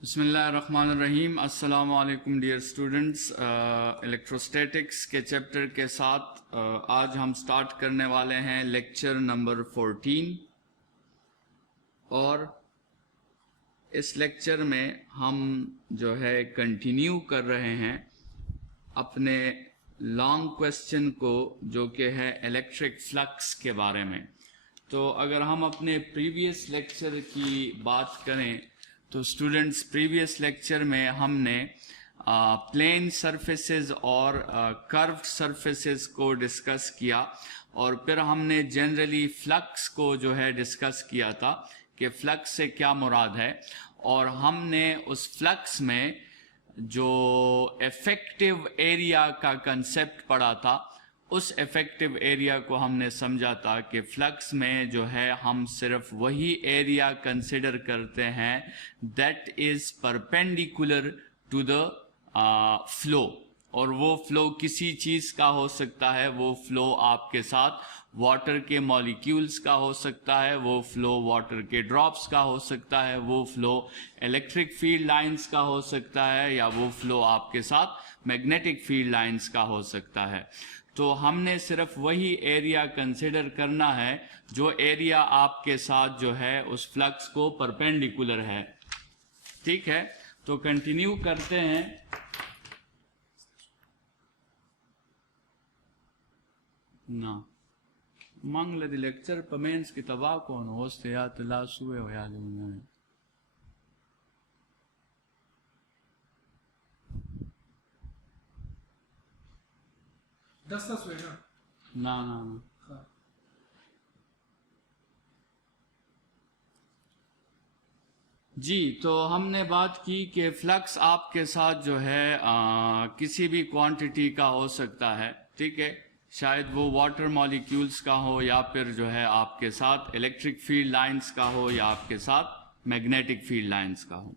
बिस्मिल्लाहिर्रहमानिर्रहीम। अस्सलाम वालेकुम डियर स्टूडेंट्स। इलेक्ट्रोस्टैटिक्स के चैप्टर के साथ आज हम स्टार्ट करने वाले हैं लेक्चर नंबर 14 और इस लेक्चर में हम जो है कंटिन्यू कर रहे हैं अपने लॉन्ग क्वेश्चन को, जो कि है इलेक्ट्रिक फ्लक्स के बारे में। तो अगर हम अपने प्रीवियस लेक्चर की बात करें तो स्टूडेंट्स, प्रीवियस लेक्चर में हमने प्लेन सरफेसेस और कर्व्ड सरफेसेस को डिस्कस किया और फिर हमने जनरली फ्लक्स को जो है डिस्कस किया था कि फ्लक्स से क्या मुराद है, और हमने उस फ्लक्स में जो इफेक्टिव एरिया का कंसेप्ट पढ़ा था, उस इफेक्टिव एरिया को हमने समझा था कि फ्लक्स में जो है हम सिर्फ वही एरिया कंसिडर करते हैं that is perpendicular to the flow, और वो फ्लो किसी चीज़ का हो सकता है। वो फ्लो आपके साथ वाटर के मॉलिक्यूल्स का हो सकता है, वो फ्लो वाटर के ड्रॉप्स का हो सकता है, वो फ्लो इलेक्ट्रिक फील्ड लाइंस का हो सकता है, या वो फ्लो आपके साथ मैग्नेटिक फील्ड लाइंस का हो सकता है। तो हमने सिर्फ वही एरिया कंसिडर करना है जो एरिया आपके साथ जो है उस फ्लक्स को परपेंडिकुलर है। ठीक है, तो कंटिन्यू करते हैं। ना मंगल दी लेक्चर पमेंस की तबाह कौन होस्ते या तला सुए हो या लूंगा दस हुए ना ना ना ना हाँ। जी, तो हमने बात की कि फ्लक्स आपके साथ जो है किसी भी क्वांटिटी का हो सकता है। ठीक है, शायद वो वाटर मॉलिक्यूल्स का हो, या फिर जो है आपके साथ इलेक्ट्रिक फील्ड लाइंस का हो, या आपके साथ मैग्नेटिक फील्ड लाइंस का हो।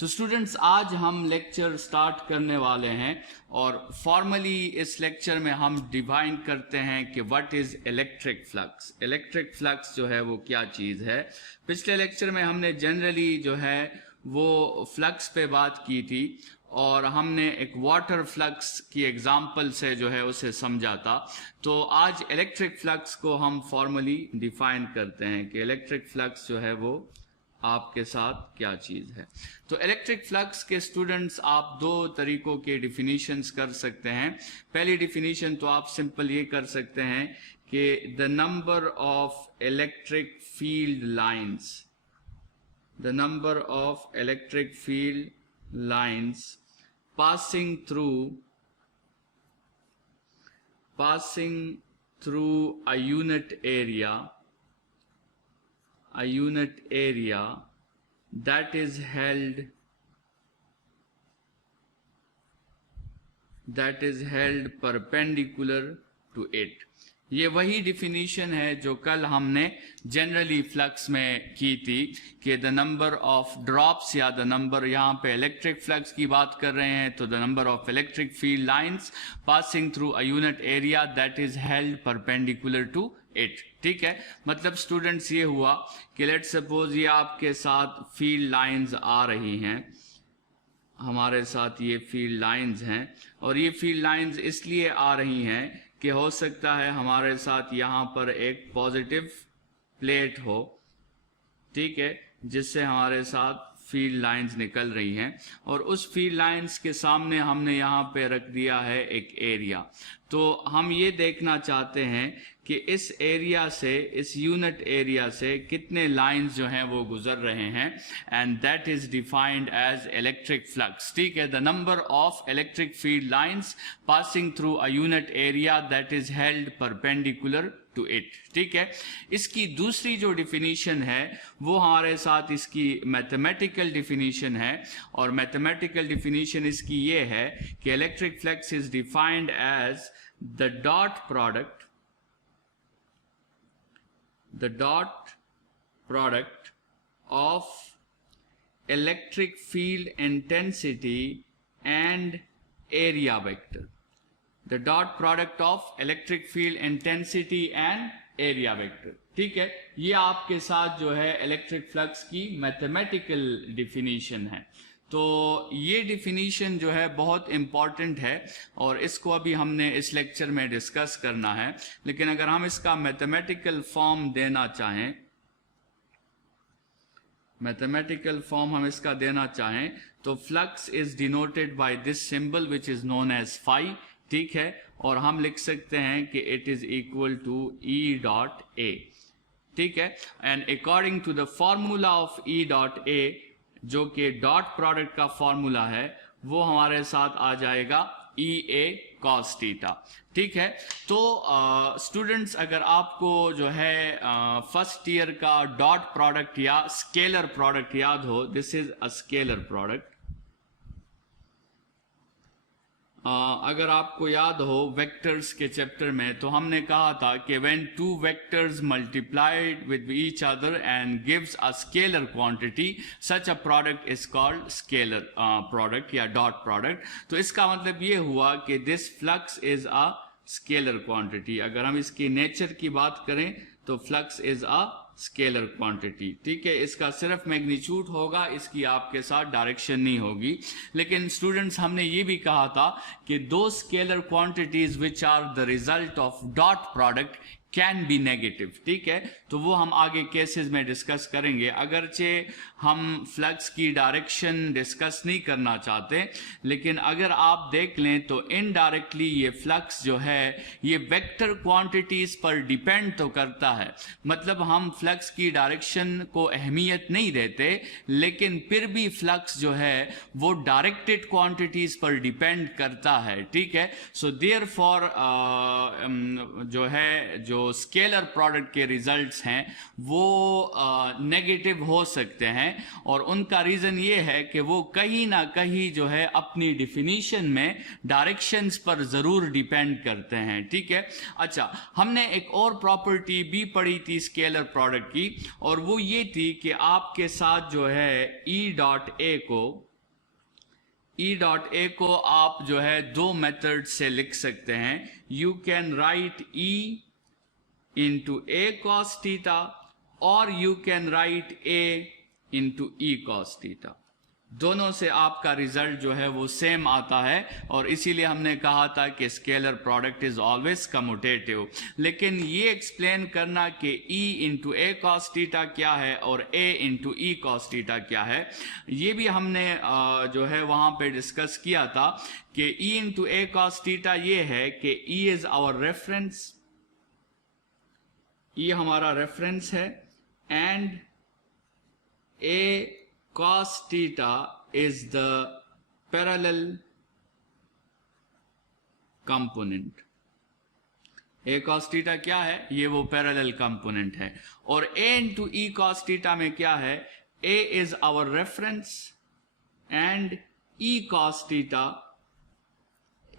तो स्टूडेंट्स, आज हम लेक्चर स्टार्ट करने वाले हैं और फॉर्मली इस लेक्चर में हम डिफाइन करते हैं कि what is electric flux. Electric flux जो है वो क्या चीज़ है। पिछले लेक्चर में हमने जनरली जो है वो फ्लक्स पे बात की थी और हमने एक वाटर फ्लक्स की एग्जांपल से जो है उसे समझा था। तो आज इलेक्ट्रिक फ्लक्स को हम फॉर्मली डिफाइन करते हैं कि इलेक्ट्रिक फ्लक्स जो है वो आपके साथ क्या चीज़ है। तो इलेक्ट्रिक फ्लक्स के स्टूडेंट्स, आप दो तरीकों के डिफिनीशंस कर सकते हैं। पहली डिफिनीशन तो आप सिंपल ये कर सकते हैं कि the number of electric field lines, the number of electric field lines passing through a unit area that is held perpendicular to it। ये वही डिफिनीशन है जो कल हमने जनरली फ्लक्स में की थी कि द नंबर ऑफ ड्रॉप्स, या द नंबर, यहाँ पे इलेक्ट्रिक फ्लक्स की बात कर रहे हैं तो the number of electric field lines passing through a unit area that is held perpendicular to it. ठीक है, मतलब स्टूडेंट्स ये हुआ कि लेट सपोज ये आपके साथ फील्ड लाइंस आ रही हैं, हमारे साथ ये फील्ड लाइंस हैं, और ये फील्ड लाइंस इसलिए आ रही हैं कि हो सकता है हमारे साथ यहाँ पर एक पॉजिटिव प्लेट हो, ठीक है, जिससे हमारे साथ फील्ड लाइंस निकल रही हैं, और उस फील्ड लाइंस के सामने हमने यहाँ पे रख दिया है एक एरिया। तो हम ये देखना चाहते हैं कि इस एरिया से, इस यूनिट एरिया से कितने लाइंस जो हैं वो गुजर रहे हैं, and that is defined as electric flux. ठीक है, the number of electric field lines passing through a unit area that is held perpendicular to it. ठीक है, इसकी दूसरी जो डिफिनीशन है वो हमारे साथ इसकी मैथमेटिकल डिफिनीशन है, और मैथमेटिकल डिफिनीशन इसकी ये है कि electric flux is defined as the dot product of electric field intensity and area vector. The dot product of electric field intensity and area vector. ठीक है, ये आपके साथ जो है इलेक्ट्रिक फ्लक्स की मैथमेटिकल डिफिनीशन है। तो ये डिफिनीशन जो है बहुत इंपॉर्टेंट है और इसको अभी हमने इस लेक्चर में डिस्कस करना है। लेकिन अगर हम इसका मैथमेटिकल फॉर्म देना चाहें, मैथमेटिकल फॉर्म हम इसका देना चाहें तो flux is denoted by this symbol which is known as phi, ठीक है, और हम लिख सकते हैं कि it is equal to E dot A, ठीक है। And according to the formula of E dot A, जो कि डॉट प्रोडक्ट का फॉर्मूला है, वो हमारे साथ आ जाएगा ई ए कॉस थीटा, ठीक है। तो स्टूडेंट्स, अगर आपको जो है फर्स्ट ईयर का डॉट प्रोडक्ट या स्केलर प्रोडक्ट याद हो, this is a scalar product. अगर आपको याद हो वेक्टर्स के चैप्टर में, तो हमने कहा था कि when two vectors multiplied with each other and gives a scalar quantity, such a product is called scalar product या डॉट प्रोडक्ट। तो इसका मतलब ये हुआ कि this flux is a scalar quantity. अगर हम इसकी नेचर की बात करें तो flux is a scalar quantity, ठीक है। इसका सिर्फ मैग्नीट्यूड होगा, इसकी आपके साथ डायरेक्शन नहीं होगी। लेकिन स्टूडेंट्स, हमने ये भी कहा था कि दो scalar quantities which are the result of dot product can be negative, ठीक है। तो वो हम आगे केसेस में डिस्कस करेंगे। अगरचे हम फ्लक्स की डायरेक्शन डिस्कस नहीं करना चाहते, लेकिन अगर आप देख लें तो इनडायरेक्टली ये फ्लक्स जो है ये वेक्टर क्वांटिटीज पर डिपेंड तो करता है। मतलब हम फ्लक्स की डायरेक्शन को अहमियत नहीं देते, लेकिन फिर भी फ्लक्स जो है वो डायरेक्टेड क्वांटिटीज पर डिपेंड करता है, ठीक है। सो देयरफॉर जो है जो स्केलर प्रोडक्ट के रिजल्ट्स हैं वो नेगेटिव हो सकते हैं, और उनका रीजन ये है कि वो कहीं ना कहीं जो है अपनी डिफिनीशन में डायरेक्शंस पर जरूर डिपेंड करते हैं, ठीक है। अच्छा, हमने एक और प्रॉपर्टी भी पढ़ी थी स्केलर प्रोडक्ट की, और वो ये थी कि आपके साथ जो है E डॉट ए को आप जो है दो मेथड से लिख सकते हैं। You can write E into a cos theta or you can write a into E cos theta। दोनों से आपका रिजल्ट जो है वो सेम आता है, और इसीलिए हमने कहा था कि scalar product is always commutative. लेकिन ये एक्सप्लेन करना कि E इंटू ए कॉस थीटा क्या है और A into E cos theta क्या है, ये भी हमने जो है वहां पे डिस्कस किया था कि E इंटू ए कॉस थीटा ये है कि E इज आवर रेफरेंस, ये हमारा रेफरेंस है, and A cos theta is the parallel component। a cos theta क्या है, ये वो पैरेलल कंपोनेंट है। और a into e cos theta में क्या है, a is our reference and e cos theta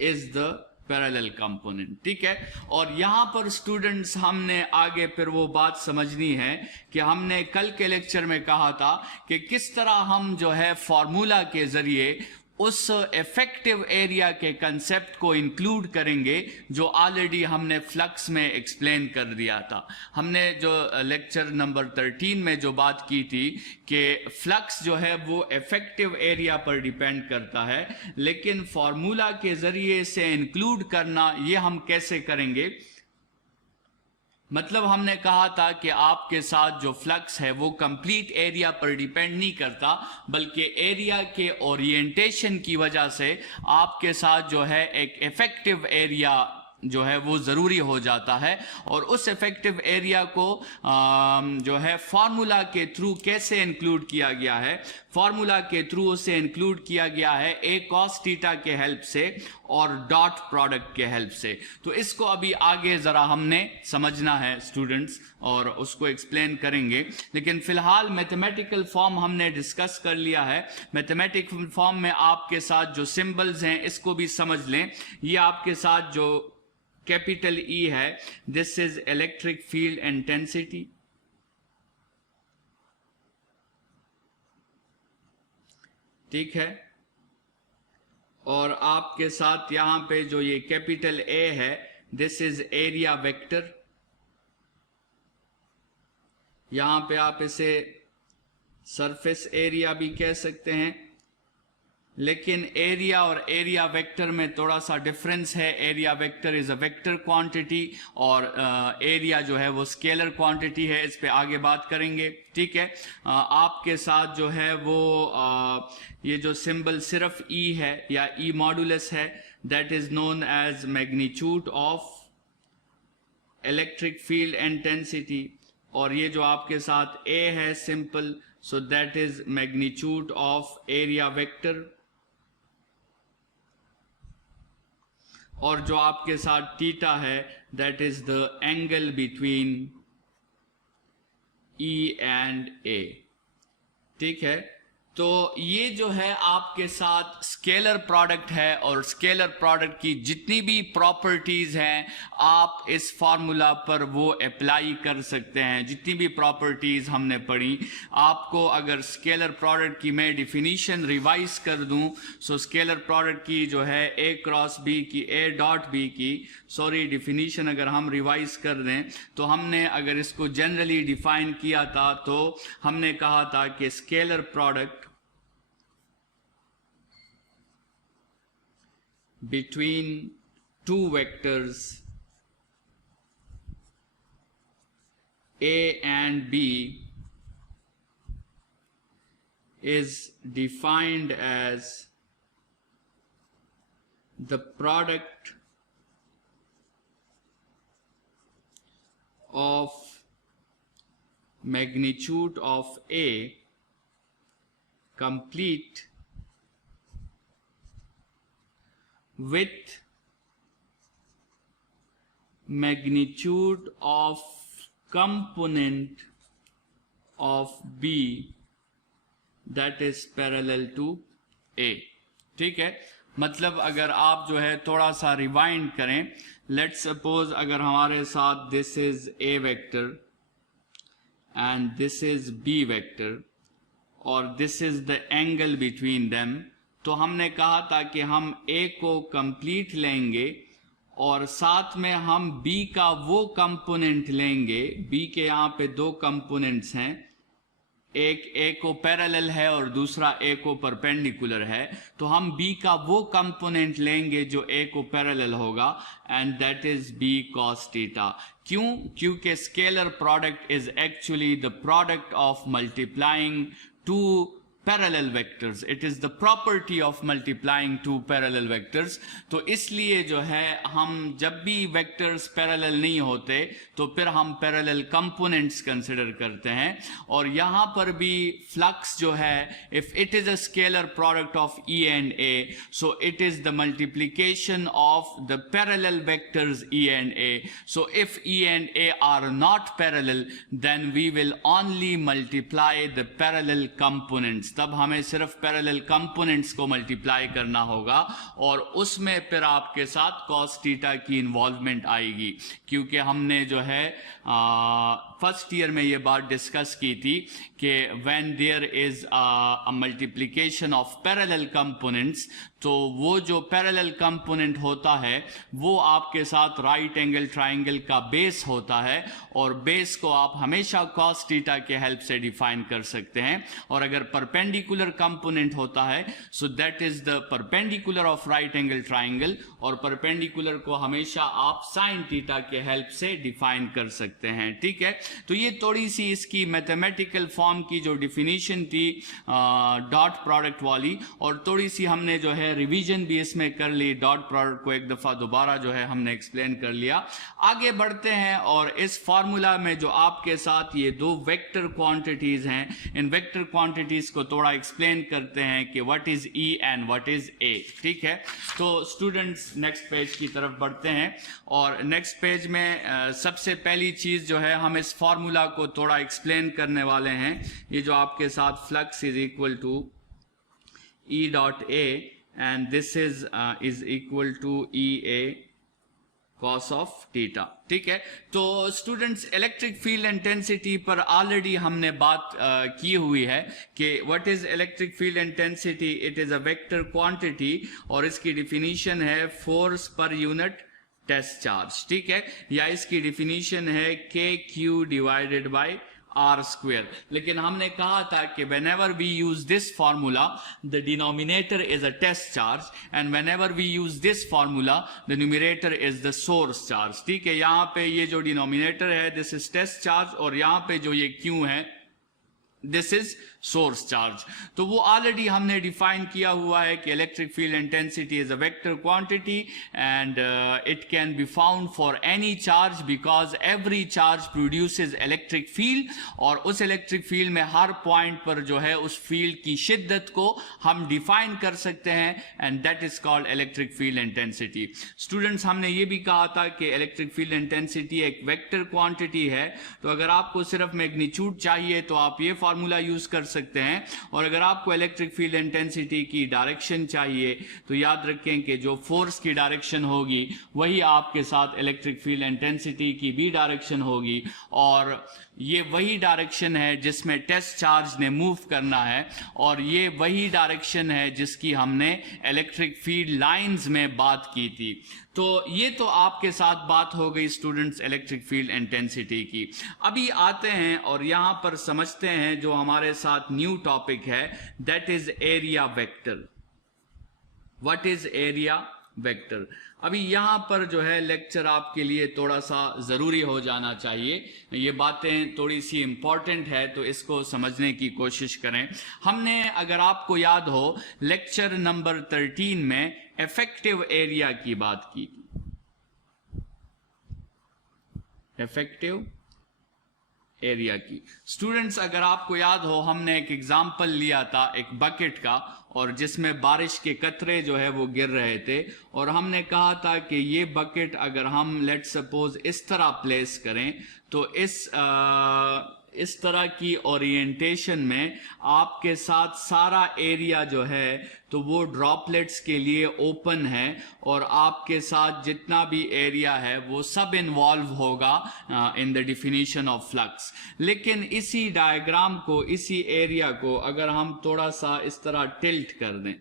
is the parallel component, ठीक है। और यहां पर स्टूडेंट्स हमने आगे फिर वो बात समझनी है कि हमने कल के लेक्चर में कहा था कि किस तरह हम जो है फॉर्मूला के जरिए उस इफेक्टिव एरिया के कंसेप्ट को इंक्लूड करेंगे जो ऑलरेडी हमने फ्लक्स में एक्सप्लेन कर दिया था। हमने जो लेक्चर नंबर 13 में जो बात की थी कि फ्लक्स जो है वो इफेक्टिव एरिया पर डिपेंड करता है, लेकिन फॉर्मूला के जरिए से इंक्लूड करना ये हम कैसे करेंगे। मतलब हमने कहा था कि आपके साथ जो फ्लक्स है वो कंप्लीट एरिया पर डिपेंड नहीं करता, बल्कि एरिया के ओरिएंटेशन की वजह से आपके साथ जो है एक इफेक्टिव एरिया जो है वो जरूरी हो जाता है। और उस इफेक्टिव एरिया को जो है फॉर्मूला के थ्रू कैसे इंक्लूड किया गया है, फॉर्मूला के थ्रू उसे इंक्लूड किया गया है ए कॉस थीटा के हेल्प से और डॉट प्रोडक्ट के हेल्प से। तो इसको अभी आगे जरा हमने समझना है स्टूडेंट्स, और उसको एक्सप्लेन करेंगे। लेकिन फिलहाल मैथमेटिकल फॉर्म हमने डिस्कस कर लिया है। मैथमेटिकल फॉर्म में आपके साथ जो सिंबल्स हैं इसको भी समझ लें। ये आपके साथ जो कैपिटल E है, this is electric field intensity, ठीक है। और आपके साथ यहां पे जो ये कैपिटल A है, दिस इज एरिया वेक्टर, यहाँ पे आप इसे सरफेस एरिया भी कह सकते हैं, लेकिन एरिया और एरिया वेक्टर में थोड़ा सा डिफरेंस है। Area vector is a vector quantity और एरिया जो है वो स्केलर क्वांटिटी है। इस पे आगे बात करेंगे, ठीक है। आपके साथ जो है वो ये जो सिंबल सिर्फ ई है या ई मॉडुलस है, that is known as magnitude of electric field intensity, और ये जो आपके साथ ए है simple, so that is magnitude of area vector, और जो आपके साथ थीटा है that is the angle between E and A, ठीक है। तो ये जो है आपके साथ स्केलर प्रोडक्ट है, और स्केलर प्रोडक्ट की जितनी भी प्रॉपर्टीज हैं आप इस फॉर्मूला पर वो अप्लाई कर सकते हैं। जितनी भी प्रॉपर्टीज हमने पढ़ी, आपको अगर स्केलर प्रोडक्ट की मैं डिफिनीशन रिवाइज कर दूं, सो स्केलर प्रोडक्ट की जो है ए क्रॉस बी की, ए डॉट बी की, सॉरी डिफिनीशन अगर हम रिवाइज कर दें तो हमने अगर इसको जनरली डिफाइन किया था तो हमने कहा था कि scalar product between two vectors A and B is defined as the product of magnitude of A complete with magnitude of component of B that is parallel to A, ठीक है। मतलब अगर आप जो है थोड़ा सा रिवाइंड करें, लेट्स सपोज अगर हमारे साथ this is A vector and this is B vector और this is the angle between them, तो हमने कहा था कि हम A को कंप्लीट लेंगे और साथ में हम B का वो कंपोनेंट लेंगे। B के यहाँ पे दो कंपोनेंट्स हैं, एक A को पैरेलल है और दूसरा A को परपेंडिकुलर है, तो हम B का वो कंपोनेंट लेंगे जो A को पैरेलल होगा, and that is B cos theta. क्यों? क्योंकि scalar product is actually the product of multiplying to parallel vectors, it is the property of multiplying two parallel vectors। तो इसलिए जो है हम जब भी vectors parallel नहीं होते तो फिर हम parallel components consider करते हैं। और यहाँ पर भी flux जो है, if it is a scalar product of E and A, so it is the multiplication of the parallel vectors E and A। So if E and A are not parallel, then we will only multiply the parallel components। तब हमें सिर्फ parallel components को multiply करना होगा और उसमें फिर आपके साथ cos थीटा की इन्वॉल्वमेंट आएगी, क्योंकि हमने जो है फर्स्ट ईयर में ये बात डिस्कस की थी कि when there is a multiplication of parallel components, तो वो जो पैरेलल कंपोनेंट होता है वो आपके साथ राइट एंगल ट्राइंगल का बेस होता है, और बेस को आप हमेशा cos थीटा के हेल्प से डिफाइन कर सकते हैं। और अगर परपेंडिकुलर कंपोनेंट होता है, सो that is the perpendicular of right angle triangle, और परपेंडिकुलर को हमेशा आप sin थीटा के हेल्प से डिफाइन कर सकते हैं, ठीक है। तो ये थोड़ी सी इसकी मैथमेटिकल फॉर्म की जो डिफिनीशन थी डॉट प्रोडक्ट वाली, और थोड़ी सी हमने जो है रिवीजन भी इसमें कर ली, डॉट प्रोडक्ट को एक दफा दोबारा जो है हमने एक्सप्लेन कर लिया। आगे बढ़ते हैं और इस फॉर्मूला में जो आपके साथ ये दो वेक्टर क्वांटिटीज हैं, इन वेक्टर क्वांटिटीज को थोड़ा एक्सप्लेन करते हैं कि what is E and what is A, ठीक है। तो स्टूडेंट्स नेक्स्ट पेज की तरफ बढ़ते हैं, और नेक्स्ट पेज में सबसे पहली चीज जो है हम इस फॉर्मूला को थोड़ा एक्सप्लेन करने वाले हैं। ये जो आपके साथ flux is equal to E dot A and this is equal to EA cos of theta, ठीक है। तो स्टूडेंट्स इलेक्ट्रिक फील्ड इंटेंसिटी पर ऑलरेडी हमने बात की हुई है कि what is electric field intensity, it is a vector quantity, और इसकी डिफिनीशन है force per unit test charge, ठीक है, या इसकी डिफिनीशन है KQ divided by R square. लेकिन हमने कहा था कि whenever we use this formula the denominator is a test charge and whenever we use this formula the numerator is the source charge। ठीक है, यहाँ पे ये जो डिनोमिनेटर है दिस इज टेस्ट चार्ज और यहाँ पे जो ये क्यू है दिस इज सोर्स चार्ज। तो वो ऑलरेडी हमने डिफाइन किया हुआ है कि electric field intensity is a vector quantity and it can be found for any charge because every charge produces electric field और उस इलेक्ट्रिक फील्ड में हर पॉइंट पर जो है उस फील्ड की शिद्दत को हम डिफाइन कर सकते हैं and that is called electric field intensity. Students, हमने ये भी कहा था कि इलेक्ट्रिक फील्ड इंटेंसिटी एक वेक्टर क्वांटिटी है, तो अगर आपको सिर्फ मैग्नीट्यूड चाहिए तो आप ये फॉर्मूला यूज कर सकते हैं और अगर आपको इलेक्ट्रिक फील्ड इंटेंसिटी की डायरेक्शन चाहिए तो याद रखें कि जो फोर्स की डायरेक्शन होगी वही आपके साथ इलेक्ट्रिक फील्ड इंटेंसिटी की भी डायरेक्शन होगी और ये वही डायरेक्शन है जिसमें टेस्ट चार्ज ने मूव करना है और ये वही डायरेक्शन है जिसकी हमने इलेक्ट्रिक फील्ड लाइंस में बात की थी। तो ये तो आपके साथ बात हो गई स्टूडेंट्स इलेक्ट्रिक फील्ड इंटेंसिटी की। अभी आते हैं और यहां पर समझते हैं जो हमारे साथ न्यू टॉपिक है that is area vector. What is area vector? अभी यहाँ पर जो है लेक्चर आपके लिए थोड़ा सा ज़रूरी हो जाना चाहिए, ये बातें थोड़ी सी इम्पॉर्टेंट है तो इसको समझने की कोशिश करें। हमने अगर आपको याद हो लेक्चर नंबर 13 में इफेक्टिव एरिया की बात की थी। इफेक्टिव एरिया की स्टूडेंट्स अगर आपको याद हो हमने एक एग्जाम्पल लिया था एक बकेट का और जिसमें बारिश के कतरे जो है वो गिर रहे थे और हमने कहा था कि ये बकेट अगर हम लेट सपोज इस तरह प्लेस करें तो इस तरह की ओरिएंटेशन में आपके साथ सारा एरिया जो है तो वो ड्रॉपलेट्स के लिए ओपन है और आपके साथ जितना भी एरिया है वो सब इन्वॉल्व होगा in the definition of flux. लेकिन इसी डायग्राम को इसी एरिया को अगर हम थोड़ा सा इस तरह टिल्ट कर दें,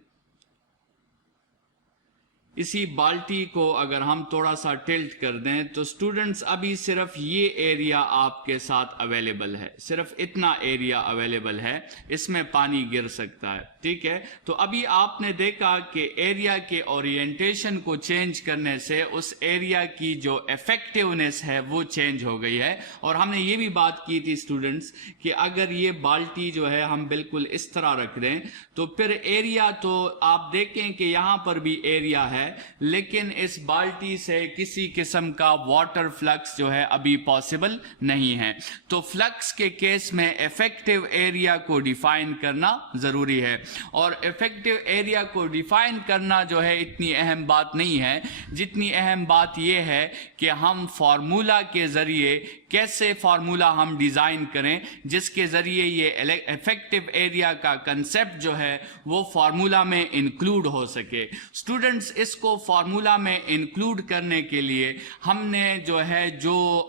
इसी बाल्टी को अगर हम थोड़ा सा टिल्ट कर दें तो स्टूडेंट्स अभी सिर्फ ये एरिया आपके साथ अवेलेबल है, सिर्फ इतना एरिया अवेलेबल है, इसमें पानी गिर सकता है। ठीक है, तो अभी आपने देखा कि एरिया के ओरिएंटेशन को चेंज करने से उस एरिया की जो इफेक्टिवनेस है वो चेंज हो गई है। और हमने ये भी बात की थी स्टूडेंट्स कि अगर ये बाल्टी जो है हम बिल्कुल इस तरह रख दें तो फिर एरिया तो आप देखें कि यहां पर भी एरिया है लेकिन इस बाल्टी से किसी किस्म का वाटर फ्लक्स जो है अभी पॉसिबल नहीं है। तो फ्लक्स के केस में इफेक्टिव एरिया को डिफाइन करना जरूरी है और इफेक्टिव एरिया को डिफाइन करना जो है इतनी अहम बात नहीं है जितनी अहम बात यह है कि हम फार्मूला के जरिए कैसे फार्मूला हम डिजाइन करें जिसके जरिए ये इफेक्टिव एरिया का कंसेप्ट जो है वो फार्मूला में इंक्लूड हो सके। स्टूडेंट्स, इसको फार्मूला में इंक्लूड करने के लिए हमने जो है जो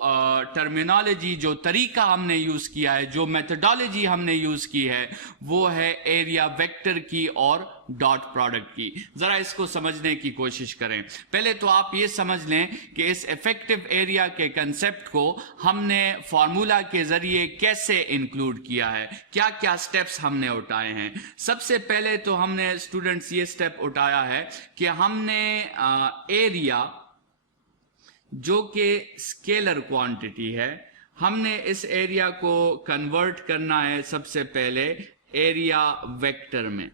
टर्मिनोलॉजी जो तरीका हमने यूज किया है, जो मेथडोलॉजी हमने यूज की है वो है एरिया वेक्टर की और डॉट प्रोडक्ट की। जरा इसको समझने की कोशिश करें। पहले तो आप ये समझ लें कि इस इफेक्टिव एरिया के कंसेप्ट को हमने फार्मूला के जरिए कैसे इंक्लूड किया है, क्या क्या स्टेप्स हमने उठाए हैं। सबसे पहले तो हमने स्टूडेंट्स ये स्टेप उठाया है कि हमने एरिया जो कि स्केलर क्वांटिटी है हमने इस एरिया को कन्वर्ट करना है सबसे पहले एरिया वेक्टर में,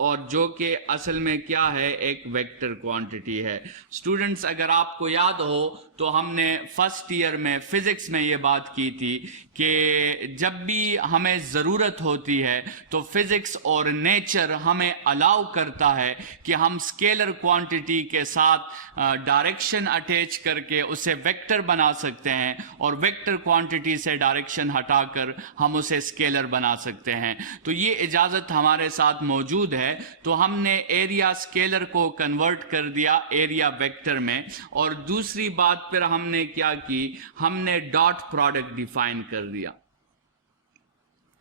और जो कि असल में क्या है एक वेक्टर क्वांटिटी है। स्टूडेंट्स, अगर आपको याद हो तो हमने फर्स्ट ईयर में फिजिक्स में ये बात की थी कि जब भी हमें ज़रूरत होती है तो फिजिक्स और नेचर हमें अलाउ करता है कि हम स्केलर क्वांटिटी के साथ डायरेक्शन अटैच करके उसे वेक्टर बना सकते हैं और वेक्टर क्वांटिटी से डायरेक्शन हटाकर हम उसे स्केलर बना सकते हैं। तो ये इजाज़त हमारे साथ मौजूद है। तो हमने एरिया स्केलर को कन्वर्ट कर दिया एरिया वेक्टर में। और दूसरी बात फिर हमने क्या की, हमने डॉट प्रोडक्ट डिफाइन कर दिया।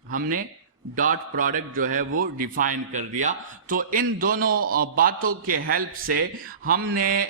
हमने डॉट प्रोडक्ट जो है वो डिफाइन कर दिया। तो इन दोनों बातों के हेल्प से हमने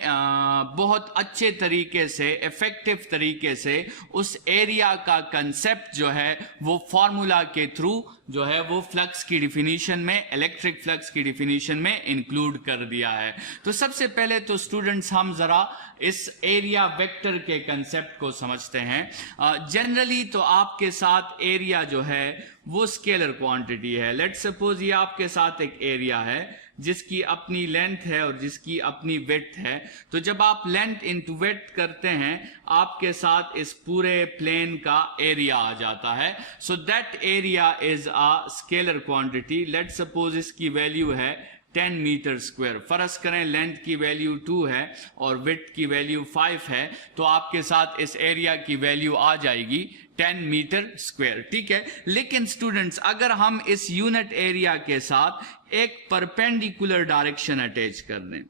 बहुत अच्छे तरीके से, इफेक्टिव तरीके से उस एरिया का कंसेप्ट जो है वो फॉर्मूला के थ्रू जो है वो फ्लक्स की डिफिनीशन में, इलेक्ट्रिक फ्लक्स की डिफिनीशन में इंक्लूड कर दिया है। तो सबसे पहले तो स्टूडेंट्स हम जरा इस एरिया वेक्टर के कंसेप्ट को समझते हैं। जनरली तो आपके साथ एरिया जो है वो स्केलर क्वांटिटी है। लेट्स सपोज ये आपके साथ एक एरिया है जिसकी अपनी लेंथ है और जिसकी अपनी विड्थ है। तो जब आप लेंथ इनटू विड्थ करते हैं आपके साथ इस पूरे प्लेन का एरिया आ जाता है। So that area is a scalar quantity. Let's suppose इसकी वैल्यू है 10 मीटर स्क्वायर। फर्ज करें लेंथ की वैल्यू 2 है और विड्थ की वैल्यू 5 है, तो आपके साथ इस एरिया की वैल्यू आ जाएगी 10 मीटर स्क्वायर। ठीक है, लेकिन स्टूडेंट्स अगर हम इस यूनिट एरिया के साथ एक परपेंडिकुलर डायरेक्शन अटैच कर दें,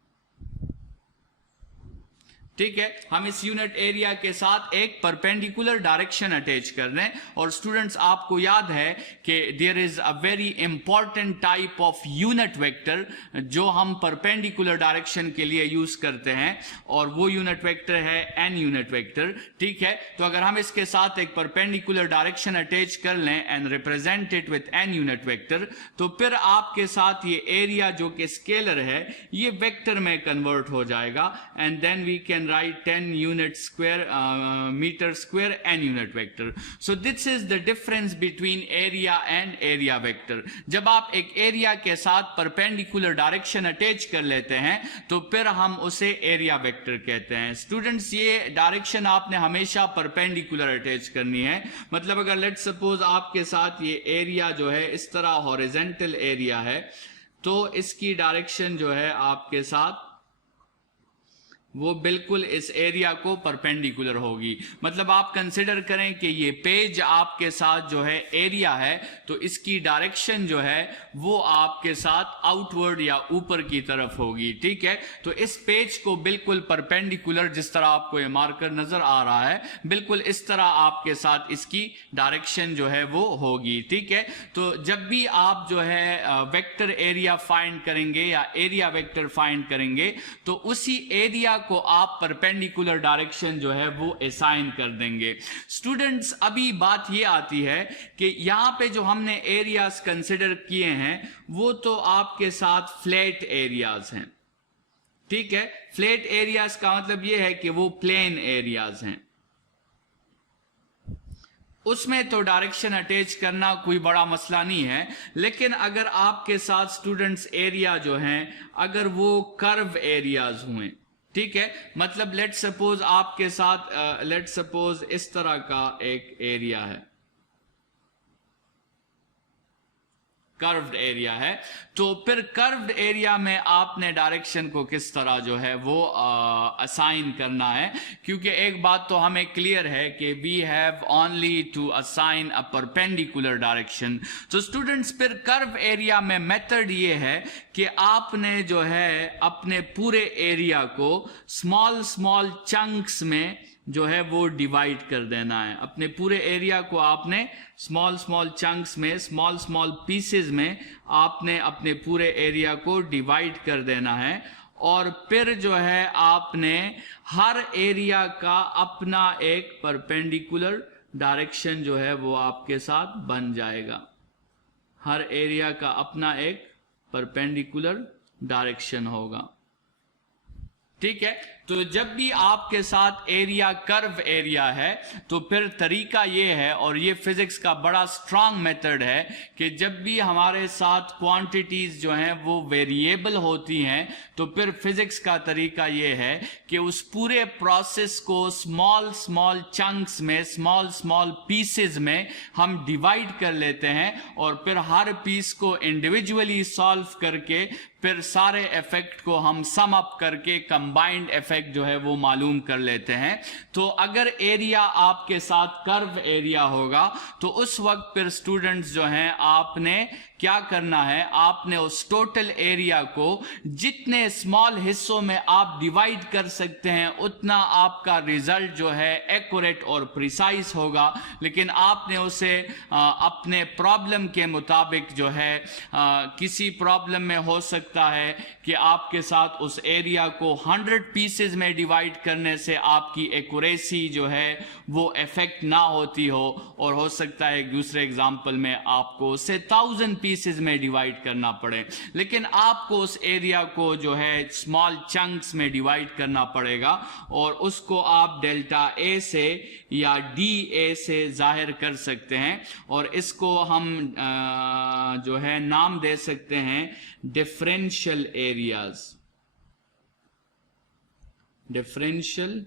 ठीक है, हम इस यूनिट एरिया के साथ एक परपेंडिकुलर डायरेक्शन अटैच कर रहे हैं। और स्टूडेंट्स आपको याद है कि there is a very important type of unit vector जो हम परपेंडिकुलर डायरेक्शन के लिए यूज करते हैं, और वो यूनिट वेक्टर है एन यूनिट वेक्टर। ठीक है, तो अगर हम इसके साथ एक परपेंडिकुलर डायरेक्शन अटैच कर लें and represent it with an unit vector, तो फिर आपके साथ ये एरिया जो कि स्केलर है ये वेक्टर में कन्वर्ट हो जाएगा, and then we can write 10 unit square meter square n unit vector. So this is the difference between area and area vector. जब आप एक एरिया के साथ परपेंडिकुलर डायरेक्शन अटैच कर लेते हैं तो फिर हम उसे एरिया वेक्टर कहते हैं। स्टूडेंट्स ये डायरेक्शन आपने हमेशा परपेंडिकुलर अटैच करनी है। मतलब अगर लेट्स सपोज आपके साथ ये एरिया जो है इस तरह हॉरिजॉन्टल एरिया है, तो इसकी डायरेक्शन जो है आपके साथ वो बिल्कुल इस एरिया को परपेंडिकुलर होगी। मतलब आप कंसिडर करें कि ये पेज आपके साथ जो है एरिया है, तो इसकी डायरेक्शन जो है वो आपके साथ आउटवर्ड या ऊपर की तरफ होगी। ठीक है, तो इस पेज को बिल्कुल परपेंडिकुलर, जिस तरह आपको ये मार्कर नजर आ रहा है, बिल्कुल इस तरह आपके साथ इसकी डायरेक्शन जो है वो होगी। ठीक है, तो जब भी आप जो है वेक्टर एरिया फाइंड करेंगे या एरिया वेक्टर फाइंड करेंगे तो उसी एरिया को आप परपेंडिकुलर डायरेक्शन जो है वो असाइन कर देंगे। स्टूडेंट्स अभी बात ये आती है कि यहां पे जो हमने एरियाज कंसिडर किए हैं वो तो आपके साथ फ्लैट एरियाज हैं। ठीक है, फ्लैट एरियाज का मतलब ये है कि वो प्लेन एरियाज हैं, उसमें तो डायरेक्शन अटैच करना कोई बड़ा मसला नहीं है। लेकिन अगर आपके साथ स्टूडेंट्स एरिया जो हैं अगर वो कर्व एरियाज हुए, ठीक है, मतलब लेट्स सपोज आपके साथ लेट्स सपोज इस तरह का एक एरिया है, कर्व्ड एरिया है, तो फिर कर्व्ड एरिया में आपने डायरेक्शन को किस तरह जो है वो असाइन करना है। क्योंकि एक बात तो हमें क्लियर है कि we have only to assign a perpendicular direction. तो स्टूडेंट्स फिर कर्व एरिया में मेथड ये है कि आपने जो है अपने पूरे एरिया को स्मॉल स्मॉल चंक्स में जो है वो डिवाइड कर देना है। अपने पूरे एरिया को आपने स्मॉल स्मॉल चंक्स में, स्मॉल स्मॉल पीसेस में आपने अपने पूरे एरिया को डिवाइड कर देना है, और फिर जो है आपने हर एरिया का अपना एक परपेंडिकुलर डायरेक्शन जो है वो आपके साथ बन जाएगा। हर एरिया का अपना एक परपेंडिकुलर डायरेक्शन होगा। ठीक है, तो जब भी आपके साथ एरिया कर्व एरिया है तो फिर तरीका ये है, और ये फिजिक्स का बड़ा स्ट्रांग मेथड है, कि जब भी हमारे साथ क्वांटिटीज जो हैं वो वेरिएबल होती हैं तो फिर फिजिक्स का तरीका ये है कि उस पूरे प्रोसेस को स्मॉल स्मॉल चंक्स में, स्मॉल स्मॉल पीसेस में हम डिवाइड कर लेते हैं, और फिर हर पीस को इंडिविजुअली सॉल्व करके फिर सारे इफेक्ट को हम सम अप करके कंबाइंड इफेक्ट इफेक्ट जो है वो मालूम कर लेते हैं। तो अगर एरिया आपके साथ कर्व एरिया होगा तो उस वक्त फिर स्टूडेंट्स जो हैं आपने क्या करना है, आपने उस टोटल एरिया को जितने स्मॉल हिस्सों में आप डिवाइड कर सकते हैं उतना आपका रिजल्ट जो है एक्यूरेट और प्रिसाइज होगा। लेकिन आपने उसे अपने प्रॉब्लम के मुताबिक जो है किसी प्रॉब्लम में हो सकता है कि आपके साथ उस एरिया को 100 पीसेज में डिवाइड करने से आपकी एक्यूरेसी जो है वो इफेक्ट ना होती हो, और हो सकता है एक दूसरे एग्जांपल में आपको उसे 1000 पीसेज में डिवाइड करना पड़े। लेकिन आपको उस एरिया को जो है स्मॉल चंक्स में डिवाइड करना पड़ेगा और उसको आप डेल्टा ए से या डी ए से जाहिर कर सकते हैं, और इसको हम जो है नाम दे सकते हैं डिफरेंशियल एरियाज, डिफरेंशियल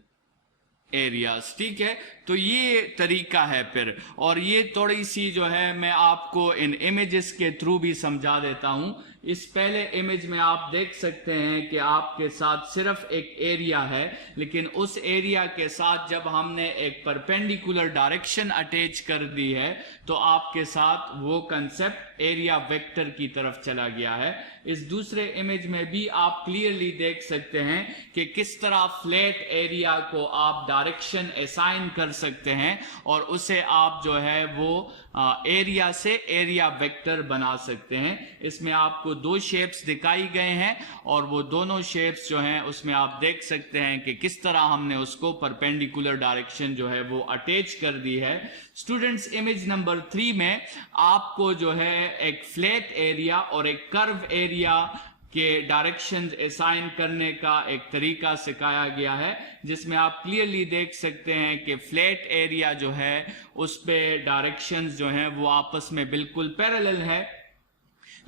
एरियाज। ठीक है, तो ये तरीका है फिर, और ये थोड़ी सी जो है मैं आपको इन इमेजेस के थ्रू भी समझा देता हूं। इस पहले इमेज में आप देख सकते हैं कि आपके साथ सिर्फ एक एरिया है, लेकिन उस एरिया के साथ जब हमने एक परपेंडिकुलर डायरेक्शन अटैच कर दी है तो आपके साथ वो कंसेप्ट एरिया वेक्टर की तरफ चला गया है। इस दूसरे इमेज में भी आप क्लियरली देख सकते हैं कि किस तरह फ्लैट एरिया को आप डायरेक्शन असाइन कर सकते हैं और उसे आप जो है वो एरिया से एरिया वेक्टर बना सकते हैं। इसमें आपको दो शेप्स दिखाई गए हैं और वो दोनों शेप्स जो हैं उसमें आप देख सकते हैं कि किस तरह हमने उसको परपेंडिकुलर डायरेक्शन जो है वो अटैच कर दी है। स्टूडेंट्स, इमेज नंबर 3 में आपको जो है एक फ्लैट एरिया और एक कर्व एरिया के डायरेक्शंस असाइन करने का एक तरीका सिखाया गया है, जिसमें आप क्लियरली देख सकते हैं कि फ्लैट एरिया जो है उस पे डायरेक्शंस जो हैं वो आपस में बिल्कुल पैरेलल है,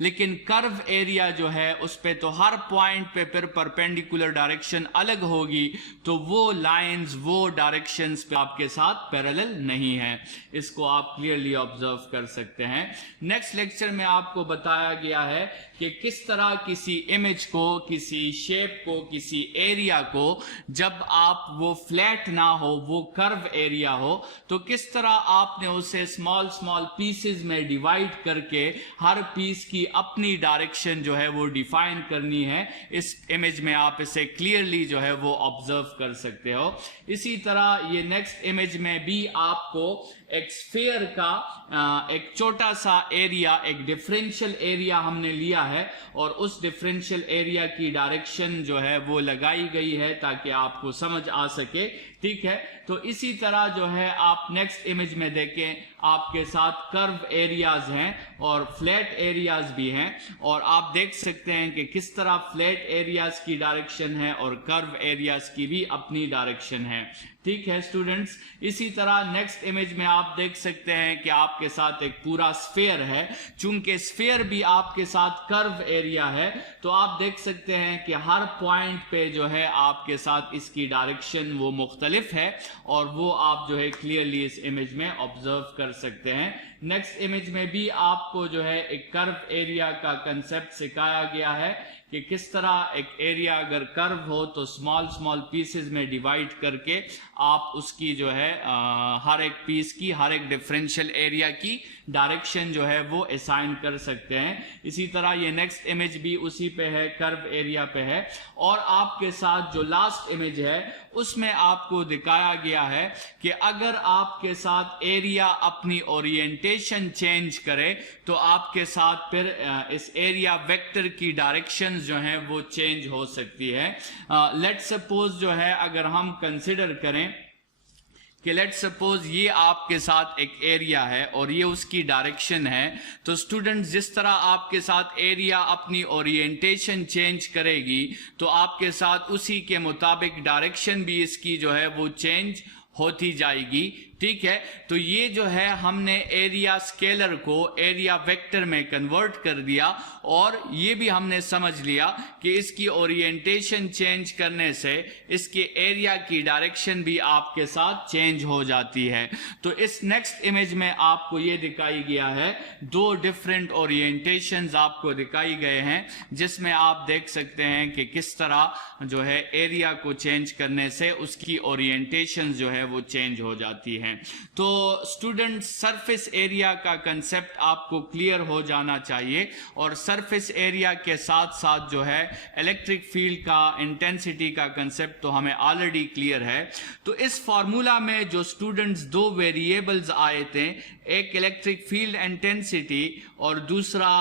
लेकिन कर्व एरिया जो है उस पे तो हर पॉइंट पे फिर परपेंडिकुलर डायरेक्शन अलग होगी, तो वो लाइंस वो डायरेक्शंस पे आपके साथ पैरेलल नहीं है। इसको आप क्लियरली ऑब्जर्व कर सकते हैं। नेक्स्ट लेक्चर में आपको बताया गया है कि किस तरह किसी इमेज को, किसी शेप को, किसी एरिया को जब आप वो फ्लैट ना हो, वो कर्व एरिया हो, तो किस तरह आपने उसे स्मॉल स्मॉल पीसेस में डिवाइड करके हर पीस की अपनी डायरेक्शन जो है वो डिफाइन करनी है। इस इमेज में आप इसे क्लियरली जो है वो ऑब्जर्व कर सकते हो। इसी तरह ये नेक्स्ट इमेज में भी आपको एक स्फीयर का एक छोटा सा एरिया, एक डिफरेंशियल एरिया हमने लिया है और उस डिफरेंशियल एरिया की डायरेक्शन जो है वो लगाई गई है ताकि आपको समझ आ सके। ठीक है, तो इसी तरह जो है आप नेक्स्ट इमेज में देखें, आपके साथ कर्व एरियाज हैं और फ्लैट एरियाज भी हैं, और आप देख सकते हैं कि किस तरह फ्लैट एरियाज की डायरेक्शन है और कर्व एरियाज की भी अपनी डायरेक्शन है। ठीक है स्टूडेंट्स, इसी तरह नेक्स्ट इमेज में आप देख सकते हैं कि आपके साथ एक पूरा स्फीयर है। चूंकि स्फीयर भी आपके साथ कर्व एरिया है, तो आप देख सकते हैं कि हर पॉइंट पे जो है आपके साथ इसकी डायरेक्शन वो मुख्तलिफ है, और वो आप जो है क्लियरली इस इमेज में ऑब्जर्व कर सकते हैं। नेक्स्ट इमेज में भी आपको जो है एक कर्व एरिया का कंसेप्ट सिखाया गया है कि किस तरह एक एरिया अगर कर्व हो तो स्मॉल स्मॉल पीसेस में डिवाइड करके आप उसकी जो है हर एक पीस की, हर एक डिफरेंशियल एरिया की डायरेक्शन जो है वो असाइन कर सकते हैं। इसी तरह ये नेक्स्ट इमेज भी उसी पे है, कर्व एरिया पे है। और आपके साथ जो लास्ट इमेज है उसमें आपको दिखाया गया है कि अगर आपके साथ एरिया अपनी ओरिएंटेशन चेंज करे तो आपके साथ फिर इस एरिया वेक्टर की डायरेक्शन जो है वो चेंज हो सकती है। लेट्स सपोज जो है अगर हम कंसिडर करें कि लेट्स सपोज ये आपके साथ एक एरिया है और ये उसकी डायरेक्शन है, तो स्टूडेंट्स जिस तरह आपके साथ एरिया अपनी ओरिएंटेशन चेंज करेगी तो आपके साथ उसी के मुताबिक डायरेक्शन भी इसकी जो है वो चेंज होती जाएगी। ठीक है, तो ये जो है हमने एरिया स्केलर को एरिया वेक्टर में कन्वर्ट कर दिया, और ये भी हमने समझ लिया कि इसकी ओरिएंटेशन चेंज करने से इसके एरिया की डायरेक्शन भी आपके साथ चेंज हो जाती है। तो इस नेक्स्ट इमेज में आपको ये दिखाई गया है, दो डिफरेंट ओरिएंटेशंस आपको दिखाई गए हैं, जिसमें आप देख सकते हैं कि किस तरह जो है एरिया को चेंज करने से उसकी ओरिएंटेशन जो है वो चेंज हो जाती है। तो स्टूडेंट, सरफेस एरिया का कंसेप्ट आपको क्लियर हो जाना चाहिए, और सरफेस एरिया के साथ साथ जो है इलेक्ट्रिक फील्ड का इंटेंसिटी का कंसेप्ट तो हमें ऑलरेडी क्लियर है। तो इस फॉर्मूला में जो स्टूडेंट्स दो वेरिएबल्स आए थे, एक इलेक्ट्रिक फील्ड इंटेंसिटी और दूसरा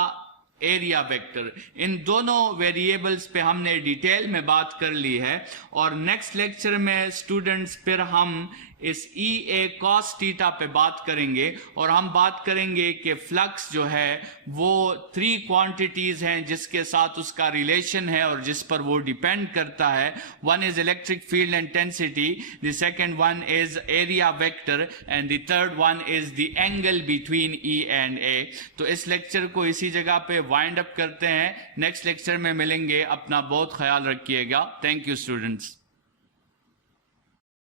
एरिया वेक्टर, इन दोनों वेरिएबल्स पे हमने डिटेल में बात कर ली है, और नेक्स्ट लेक्चर में स्टूडेंट्स फिर हम इस ई ए कॉस थीटा पे बात करेंगे, और हम बात करेंगे कि फ्लक्स जो है वो 3 क्वांटिटीज हैं जिसके साथ उसका रिलेशन है और जिस पर वो डिपेंड करता है। One is electric field intensity, the second one is area vector, and the third one is the angle between E and A. तो इस लेक्चर को इसी जगह पे वाइंड अप करते हैं, नेक्स्ट लेक्चर में मिलेंगे। अपना बहुत ख्याल रखिएगा। Thank you students.